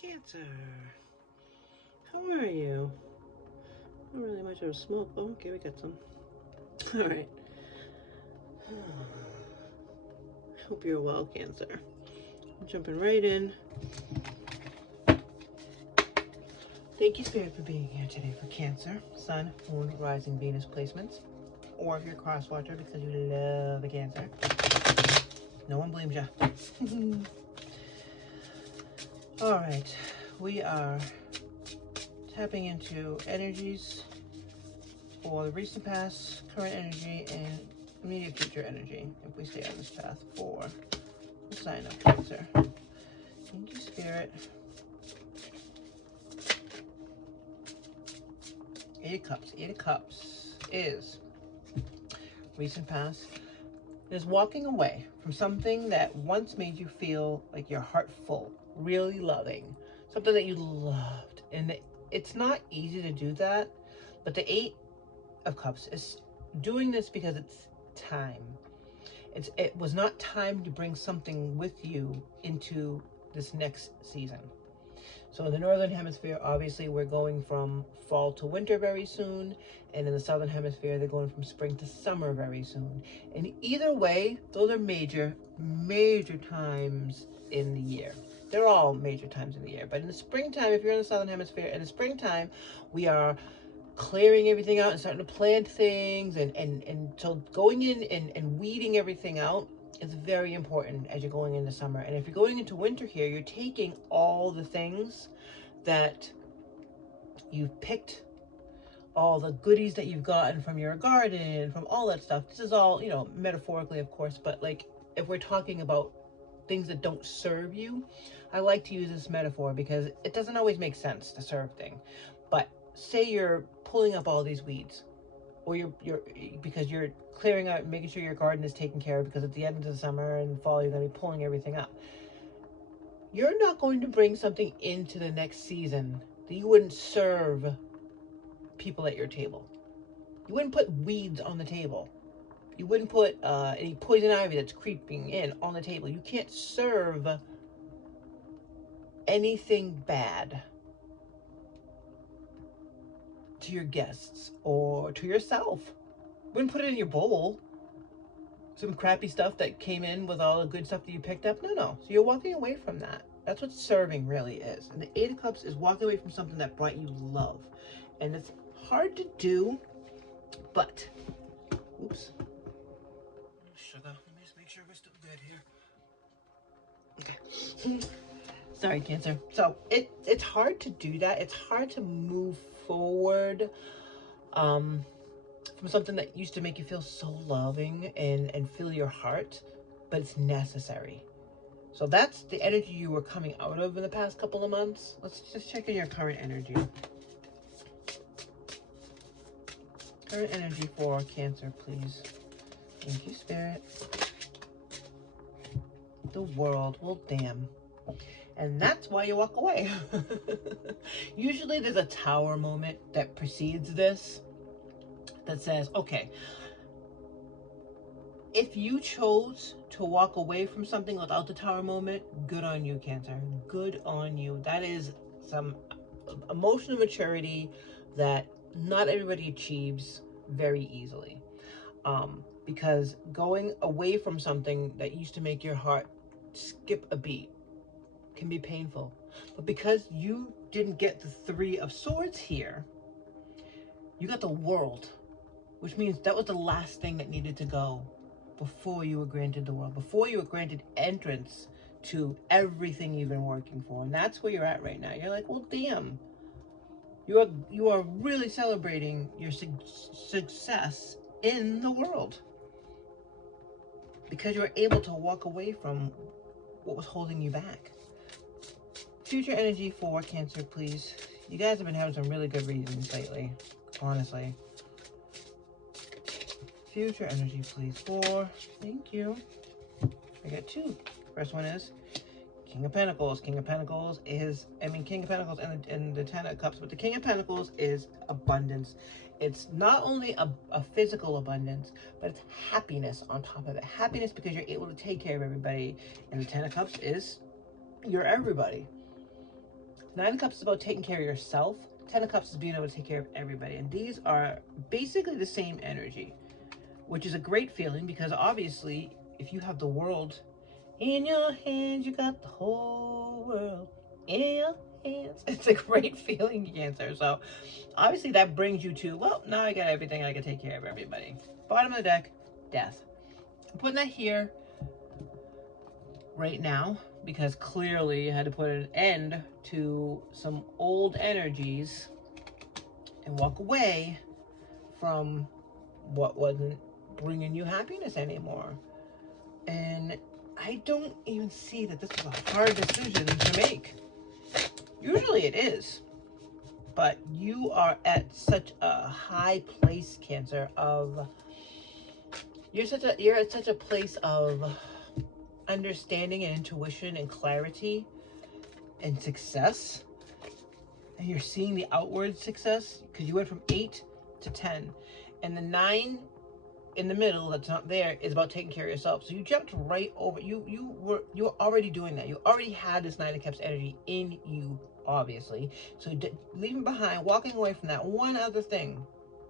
Cancer. How are you? Not really much of a smoke. Oh, okay, we got some. All right. I hope you're well, Cancer. I'm jumping right in. Thank you, Spirit, for being here today for Cancer, Sun, Moon, Rising, Venus placements. Or if you're a cross watcher because you love a Cancer. No one blames you. All right. We are tapping into energies for the recent past, current energy, and immediate future energy if we stay on this path for the sign of Cancer. Thank you, Spirit. Eight of Cups. Eight of Cups is recent past. Is walking away from something that once made you feel like your heart full, really loving, something that you loved. And it's not easy to do that, but the Eight of Cups is doing this because it's time. It was not time to bring something with you into this next season. So in the Northern Hemisphere, obviously, we're going from fall to winter very soon. And in the Southern Hemisphere, they're going from spring to summer very soon. And either way, those are major, major times in the year. They're all major times in the year. But in the springtime, if you're in the Southern Hemisphere, in the springtime, we are clearing everything out and starting to plant things. And so going in and weeding everything out is very important as you're going into summer. And if you're going into winter here, you're taking all the things that you've picked, all the goodies that you've gotten from your garden, from all that stuff. This is all, you know, metaphorically, of course, but like if we're talking about things that don't serve you, I like to use this metaphor because it doesn't always make sense to serve thing. But say you're pulling up all these weeds, or you're because you're clearing out, making sure your garden is taken care of, because at the end of the summer and fall you're going to be pulling everything up. You're not going to bring something into the next season that you wouldn't serve people at your table. You wouldn't put weeds on the table. You wouldn't put any poison ivy that's creeping in on the table. You can't serve anything bad to your guests or to yourself. You wouldn't put it in your bowl. Some crappy stuff that came in with all the good stuff that you picked up. No. So you're walking away from that. That's what serving really is. And the Eight of Cups is walking away from something that brought you love. And it's hard to do, but, oops. Sugar, let me just make sure we're still good here. Okay. Sorry, Cancer. So it's hard to do that. It's hard to move forward from something that used to make you feel so loving and fill your heart, but it's necessary. So that's the energy you were coming out of in the past couple of months. Let's just check in your current energy. Current energy for Cancer, please. Thank you, Spirit. The World. Well, damn. And that's why you walk away. Usually there's a Tower moment that precedes this that says, okay, if you chose to walk away from something without the Tower moment, good on you, Cancer. Good on you. That is some emotional maturity that not everybody achieves very easily. Because going away from something that used to make your heart skip a beat can be painful. But because you didn't get the Three of Swords here, you got the World, which means that was the last thing that needed to go before you were granted the world, before you were granted entrance to everything you've been working for. And that's where you're at right now. You're like, well, damn. You are really celebrating your success in the world because you were able to walk away from what was holding you back. Future energy for Cancer, please. You guys have been having some really good readings lately, honestly. Future energy, please, for, thank you. I got two. First one is King of Pentacles. King of Pentacles is, King of Pentacles and the Ten of Cups, but the King of Pentacles is abundance. It's not only a physical abundance, but it's happiness on top of it. Happiness because you're able to take care of everybody. And the Ten of Cups is you're everybody. Nine of Cups is about taking care of yourself. Ten of Cups is being able to take care of everybody. And these are basically the same energy, which is a great feeling because obviously if you have the world in your hands, you got the whole world in your hands. It's a great feeling, Cancer. So obviously that brings you to, well, now I got everything. I can take care of everybody. Bottom of the deck, Death. I'm putting that here right now because clearly you had to put an end to some old energies and walk away from what wasn't bringing you happiness anymore. And I don't even see that this is a hard decision to make. Usually it is, but you are at such a high place, Cancer, of you're at such a place of understanding and intuition and clarity and success, and you're seeing the outward success because you went from 8 to 10, and the 9 in the middle that's not there is about taking care of yourself. So you jumped right over. You were already doing that. You already had this Nine of Cups energy in you, obviously. So leaving behind, walking away from that one other thing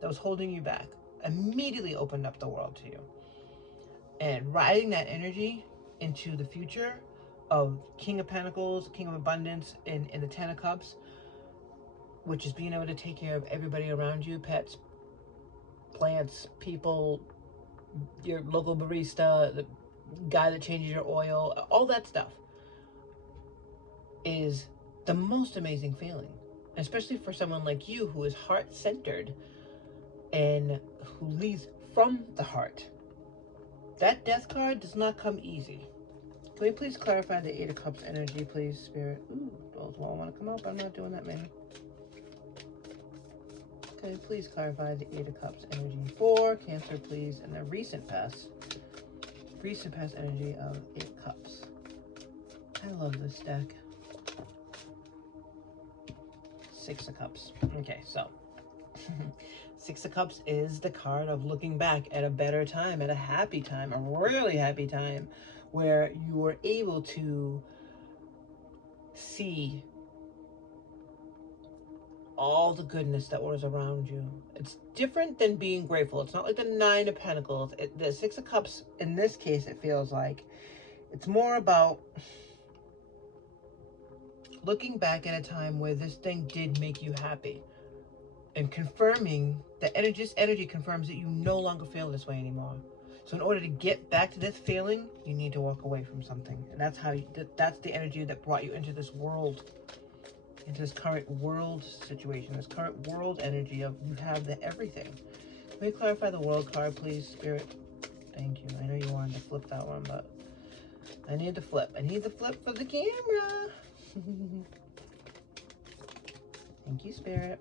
that was holding you back, immediately opened up the world to you, and riding that energy into the future of King of Pentacles, King of Abundance, and the Ten of Cups, which is being able to take care of everybody around you, pets, plants, people, your local barista, the guy that changes your oil, all that stuff is the most amazing feeling, especially for someone like you who is heart-centered and who leads from the heart. That Death card does not come easy. Can we please clarify the Eight of Cups energy, please, Spirit? Ooh, those all want to come up. I'm not doing that many. Can we please clarify the Eight of Cups energy for Cancer, please, and the recent past energy of Eight of Cups. I love this deck. Six of Cups. Okay, so Six of Cups is the card of looking back at a better time, at a happy time, a really happy time, where you were able to see all the goodness that was around you. It's different than being grateful. It's not like the Nine of Pentacles. The Six of Cups, in this case, it feels like it's more about looking back at a time where this thing did make you happy and confirming that energy confirms that you no longer feel this way anymore. So in order to get back to this feeling, you need to walk away from something. And that's how that's the energy that brought you into this world, into this current world situation, this current world energy of you have the everything. Can we clarify the World card, please, Spirit? Thank you. I know you wanted to flip that one, but I need the flip. I need the flip for the camera. Thank you, Spirit.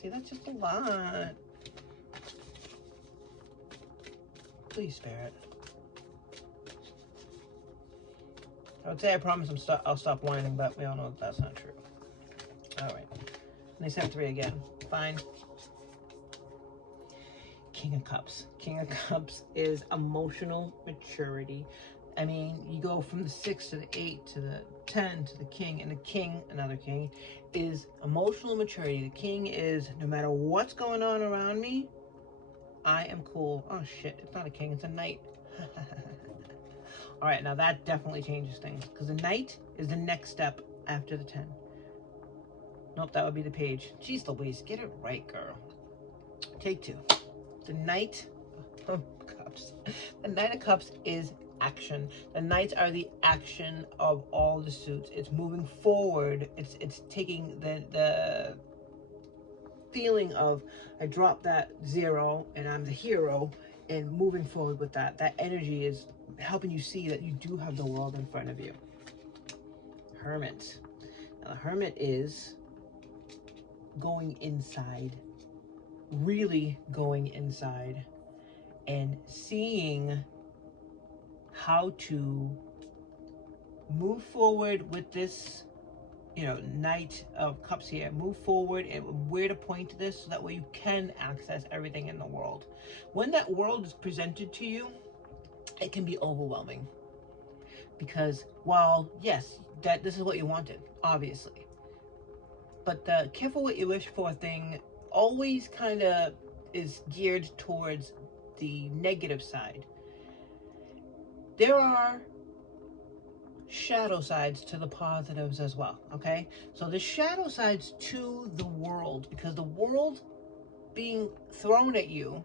See, that's just a lot. Please, Spirit. I would say I promise I'll stop whining, but we all know that that's not true. All right. And they sent 3 again. Fine. King of Cups. King of Cups is emotional maturity. I mean, you go from the 6 to the 8 to the 10 to the King, and the King, another King, is emotional maturity. The King is, no matter what's going on around me, I am cool. Oh shit, it's not a King, it's a Knight. All right, now that definitely changes things, because the Knight is the next step after the 10. Nope, that would be the Page. Jeez Louise, get it right, girl. Take 2. The Knight of Cups. The Knight of Cups is action. The Knights are the action of all the suits. It's moving forward. It's taking the feeling of I dropped that 0 and I'm the hero, and moving forward with that. That energy is helping you see that you do have the world in front of you. Hermit. Now the Hermit is going inside, really going inside and seeing how to move forward with this, you know, Knight of Cups here. Move forward and where to point to this so that way you can access everything in the world. When that world is presented to you, it can be overwhelming, because while yes, that this is what you wanted, obviously, But the careful what you wish for thing always kind of is geared towards the negative side. There are shadow sides to the positives as well, okay? So the shadow sides to the world, because the world being thrown at you,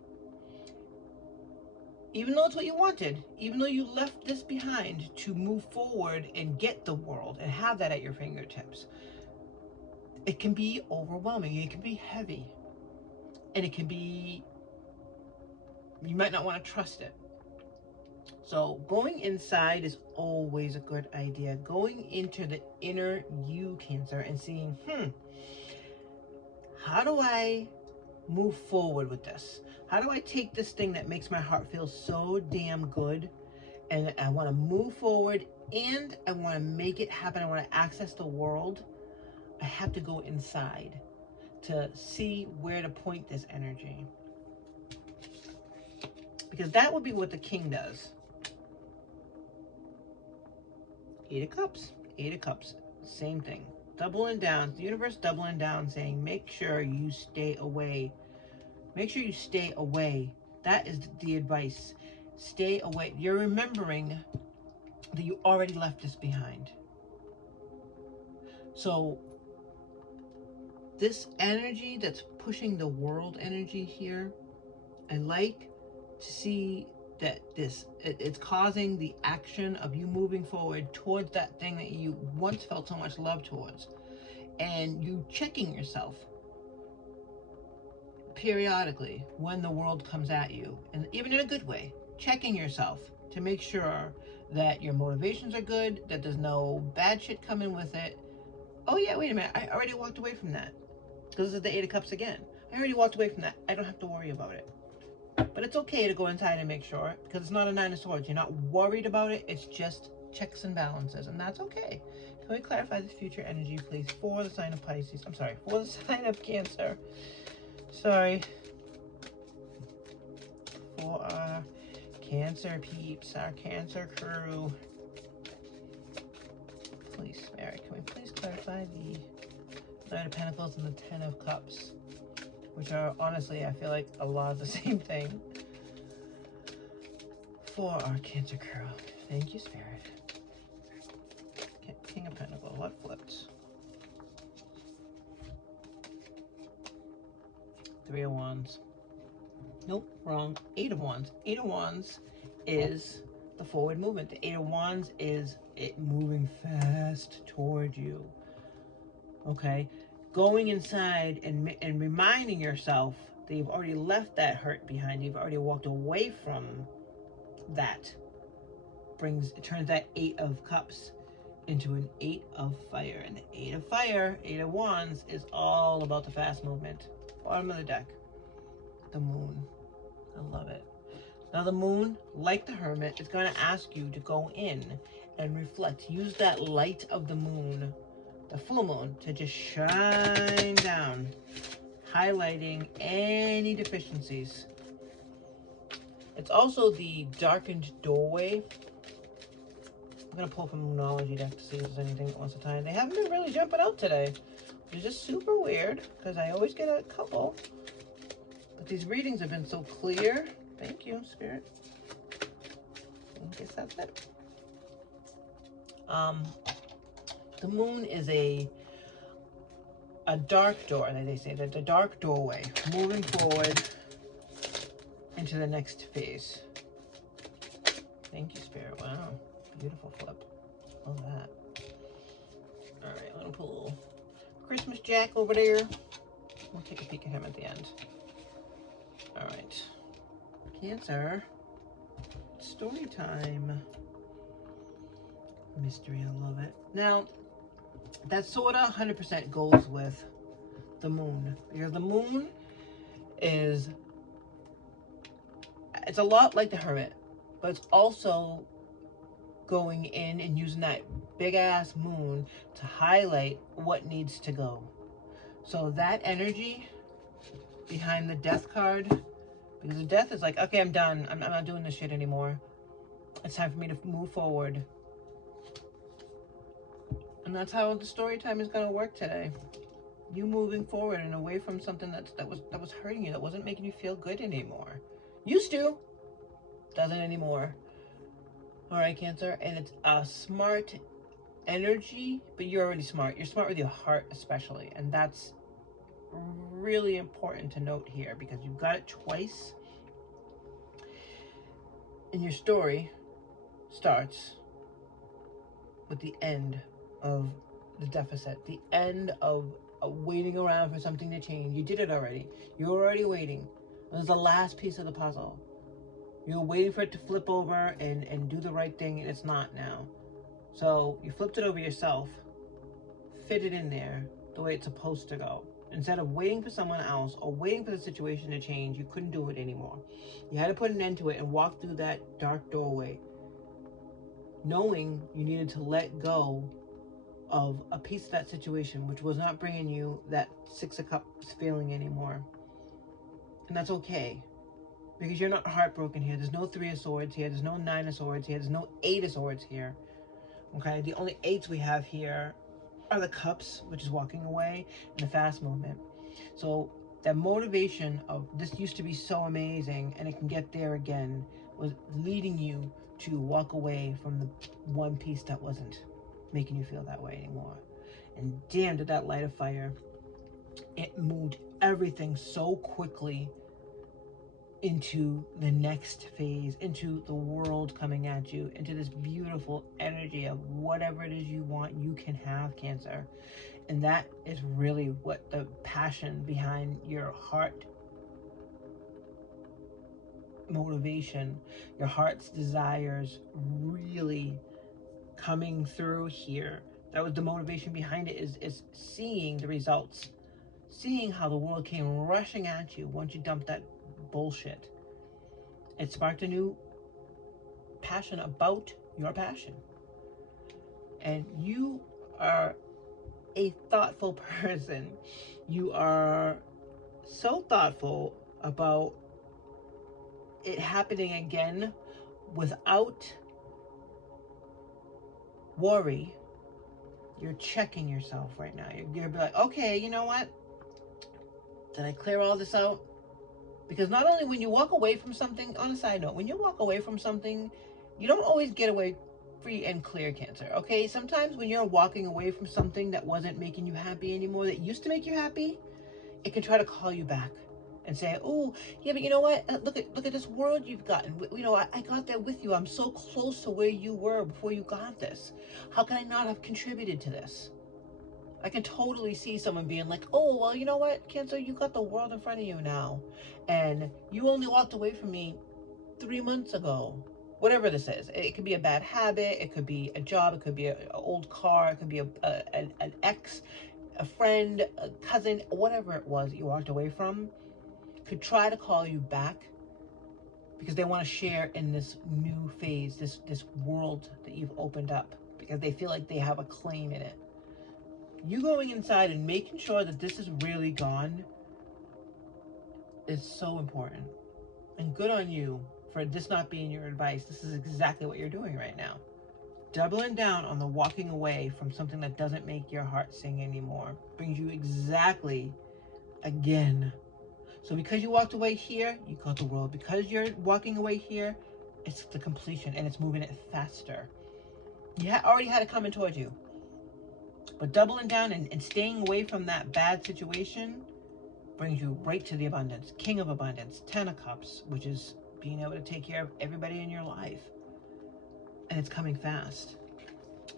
even though it's what you wanted, even though you left this behind to move forward and get the world and have that at your fingertips, it can be overwhelming, it can be heavy, and it can be, you might not want to trust it. So going inside is always a good idea. Going into the inner you, Cancer, and seeing, how do I move forward with this? How do I take this thing that makes my heart feel so damn good, and I want to move forward, and I want to make it happen, I want to access the world? I have to go inside to see where to point this energy. Because that would be what the king does. 8 of Cups. 8 of Cups. Same thing. Doubling down. The universe doubling down, saying, make sure you stay away. Make sure you stay away. That is the advice. Stay away. You're remembering that you already left this behind. So this energy that's pushing the world energy here, I like to see that it's causing the action of you moving forward towards that thing that you once felt so much love towards, and you checking yourself periodically when the world comes at you, and even in a good way, checking yourself to make sure that your motivations are good, that there's no bad shit coming with it. Oh yeah, wait a minute, I already walked away from that, because this is the 8 of Cups again. I already walked away from that. I don't have to worry about it. But it's okay to go inside and make sure, because it's not a 9 of Swords. You're not worried about it. It's just checks and balances, and that's okay. Can we clarify the future energy, please, for the sign of Pisces? I'm sorry, for the sign of Cancer. Sorry. For our Cancer peeps, our Cancer crew. Please, Spirit, can we please clarify the Knight of Pentacles and the 10 of Cups? Which are, honestly, I feel like a lot of the same thing. For our Cancer crew. Thank you, Spirit. King of Pentacles, what flipped? 3 of Wands. Nope, wrong. 8 of Wands. 8 of Wands is the forward movement. The 8 of Wands is it moving fast toward you. Okay? Going inside and reminding yourself that you've already left that hurt behind. You've already walked away from that. It turns that 8 of Cups into an 8 of Fire. And the 8 of Fire, 8 of Wands, is all about the fast movement. Bottom of the deck. The Moon. I love it. Now the Moon, like the Hermit, is going to ask you to go in and reflect. Use that light of the Moon, the full moon, to just shine down, highlighting any deficiencies. It's also the darkened doorway. I'm going to pull from Moonology deck to see if there's anything that wants to tie in. They haven't been really jumping out today, which is just super weird, because I always get a couple. But these readings have been so clear. Thank you, Spirit. I guess that's it. The Moon is a dark door, like they say, the dark doorway, moving forward into the next phase. Thank you, Spirit. Wow, beautiful flip. Love that. All right, I'm gonna put a little Christmas Jack over there. We'll take a peek at him at the end. All right, Cancer, story time. Mystery, I love it. Now, that sort of 100% goes with the Moon, because the Moon is, it's a lot like the Hermit, but it's also going in and using that big ass Moon to highlight what needs to go. So that energy behind the Death card, because the Death is like, okay, I'm done. I'm not doing this shit anymore. It's time for me to move forward. And that's how the story time is going to work today. You moving forward and away from something that was hurting you, that wasn't making you feel good anymore. Used to, doesn't anymore. All right, Cancer, and it's a smart energy, but you're already smart. You're smart with your heart, especially, and that's really important to note here because you've got it twice. And your story starts with the end of the deficit, the end of waiting around for something to change. You did it already. You're already waiting. It was the last piece of the puzzle. You were waiting for it to flip over and do the right thing, and it's not now. So you flipped it over yourself, fit it in there the way it's supposed to go. Instead of waiting for someone else or waiting for the situation to change, you couldn't do it anymore. You had to put an end to it and walk through that dark doorway, knowing you needed to let go of a piece of that situation, which was not bringing you that Six of Cups feeling anymore. And that's okay, because you're not heartbroken here. There's no Three of Swords here. There's no Nine of Swords here. There's no Eight of Swords here. Okay, the only eights we have here are the Cups, which is walking away, and the fast movement. So that motivation of this used to be so amazing and it can get there again was leading you to walk away from the one piece that wasn't making you feel that way anymore. And damn, did that light a fire. It moved everything so quickly into the next phase, into the world coming at you, into this beautiful energy of whatever it is you want, you can have, Cancer. And that is really what the passion behind your heart motivation, your heart's desires really coming through here. That was the motivation behind it, is seeing the results, seeing how the world came rushing at you once you dumped that bullshit. It sparked a new passion about your passion. And you are a thoughtful person. You are so thoughtful about it happening again without worry. You're checking yourself right now. You're like, okay, you know what? Did I clear all this out? Because not only when you walk away from something, on a side note, when you walk away from something, you don't always get away free and clear, Cancer, okay? Sometimes when you're walking away from something that wasn't making you happy anymore, that used to make you happy, it can try to call you back and say, oh, yeah, but you know what? Look at this world you've gotten. You know, I got there with you. I'm so close to where you were before you got this. How can I not have contributed to this? I can totally see someone being like, oh, well, you know what, Cancer, you got the world in front of you now. And you only walked away from me 3 months ago. Whatever this is. It could be a bad habit. It could be a job. It could be an old car. It could be an ex, a friend, a cousin, whatever it was you walked away from, could try to call you back because they want to share in this new phase, this world that you've opened up, because they feel like they have a claim in it. You going inside and making sure that this is really gone is so important. And good on you for this not being your advice. This is exactly what you're doing right now. Doubling down on the walking away from something that doesn't make your heart sing anymore brings you exactly again. So because you walked away here, you got the world. Because you're walking away here, it's the completion and it's moving it faster. You already had it coming towards you. But doubling down and staying away from that bad situation brings you right to the abundance. King of Abundance, 10 of Cups, which is being able to take care of everybody in your life. And it's coming fast.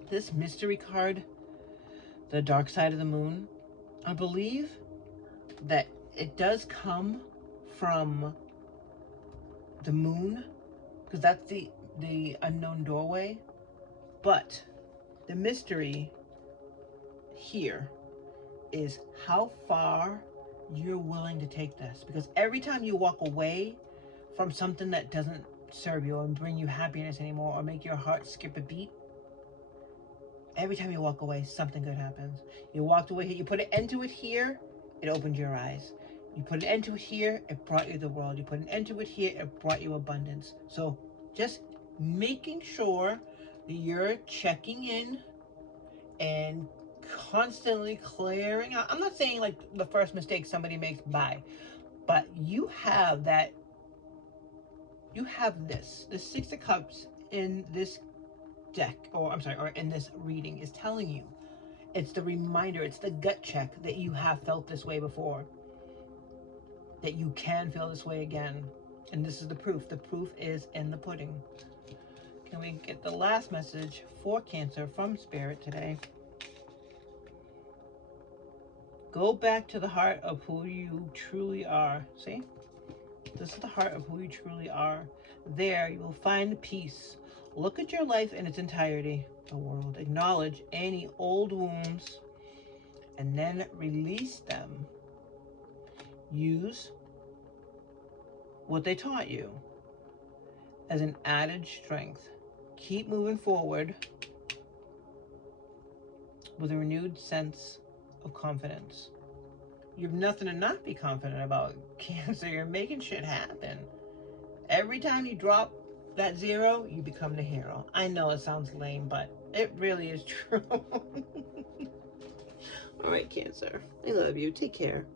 This mystery card, the Dark Side of the Moon, I believe that it does come from the moon, because that's the unknown doorway. But the mystery here is how far you're willing to take this, because every time you walk away from something that doesn't serve you and bring you happiness anymore or make your heart skip a beat, every time you walk away, something good happens. You walked away here, you put an end to it here, it opened your eyes. You put an end to it here, it brought you the world. You put an end to it here, it brought you abundance. So just making sure that you're checking in and constantly clearing out. I'm not saying like the first mistake somebody makes, bye. But you have that, you have this Six of Cups in this deck, or I'm sorry, or in this reading is telling you. It's the reminder, it's the gut check that you have felt this way before. That you can feel this way again. And this is the proof. The proof is in the pudding. Can we get the last message for Cancer from Spirit today? Go back to the heart of who you truly are. See? This is the heart of who you truly are. There you will find peace. Look at your life in its entirety, the world. Acknowledge any old wounds and then release them. Use what they taught you as an added strength. Keep moving forward with a renewed sense of confidence. You have nothing to not be confident about, Cancer. You're making shit happen. Every time you drop that 0, you become the hero. I know it sounds lame, but it really is true. All right, Cancer. I love you. Take care.